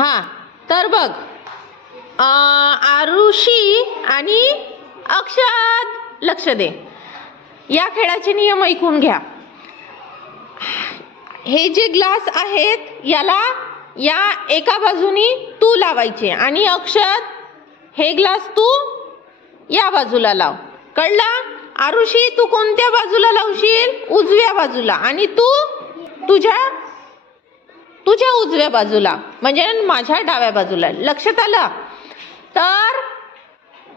हां तर बघ. आरुषी आणि अक्षत लक्ष दे. या खेळाचे नियम ऐकून घ्या. हे जे ग्लास आहेत याला या एका बाजूनी तू लावायचे आणि अक्षत हे ग्लास तू या बाजूला लाव. कळला? आरुषी तू कोणत्या बाजूला लावशील? उजव्या बाजूला. आणि तू तुझ्या तुझ्या उजव्या बाजूला म्हणजे माझ्या डाव्या बाजूला लक्षात आलं? तर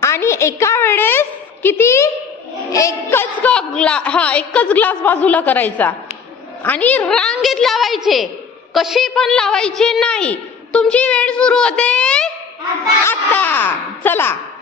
आणि एका वेळेस किती? एकच ग्ला हा एकच ग्लास बाजूला करायचा. आणि रांगेत लावायचे. कशी पण लावायचे नाही. तुमची वेळ सुरू होते? आता. चला.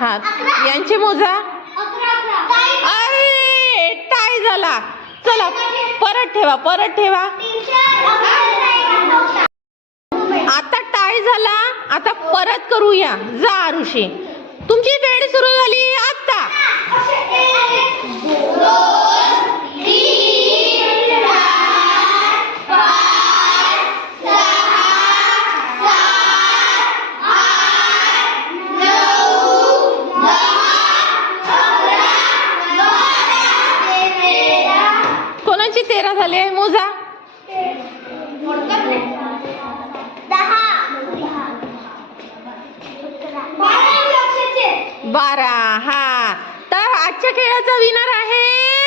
हा यांचे मोजा. अरे टाय झाला. चला परत ठेवा परत ठेवा. आता टाय झाला. आता परत करूया. जा ऋषी तुमची वेळ सुरू झाली. तेरा झाले मोजा. बारा हा. तर आजच्या खेळाचा विनर आहे